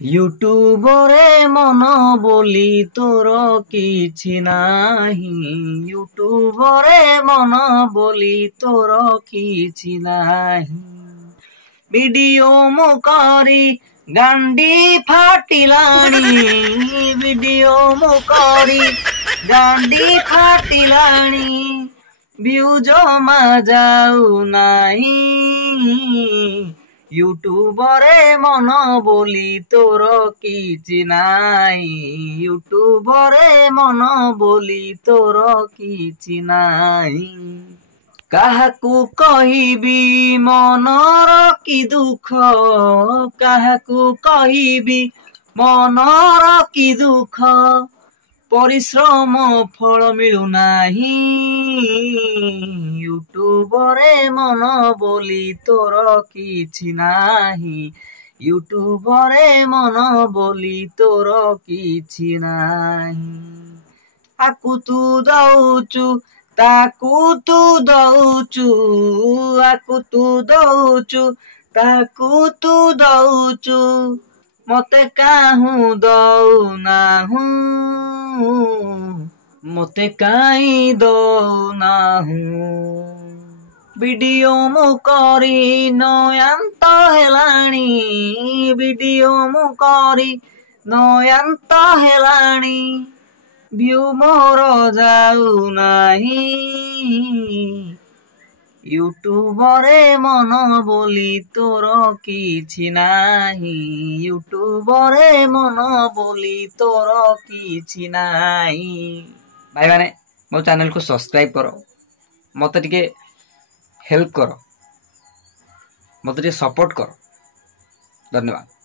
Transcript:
YouTube रे मन बोली तोर किछि नाही। यूट्यूब रे मन बोली तोर किछि नाही। वीडियो मु करी गांडी फाटिलाणी। वीडियो मु करी गांडी फाटिलाणी। व्यू जमा जाऊ नाही। यूट्यूब रे मन बोली तोर किछि नाही। यूट्यूब रे मन बोली तोर किछि नाही। काहाकू कहिबी मनर कि दुख। काहाकू कहिबी मनर कि दुख। परिश्रम फल मिलु नाही। यूट्यूब रे मन बोली तोर किछि नाही। यूट्यूब रे मन बोली तोर किछि नाही। आकु तू दउचु ताकू तू दउचु। आकु तू दउचु ताकू तू दउचु। मते काहू दउ नाहू। मते काई दउ नाहू। वीडियो मु करी नयांत हेलाणी। वीडियो मु करी नयांत हेलाणी। व्यू मोर जाऊ नाही। यूट्यूब रे मन बोली तोर किछि नाही। यूट्यूब रे मन बोली तोर किछि नाही। भाई माने मो चैनल को सब्सक्राइब करो। मते टिके हेल्प करो। मते टिके सपोर्ट करो। धन्यवाद।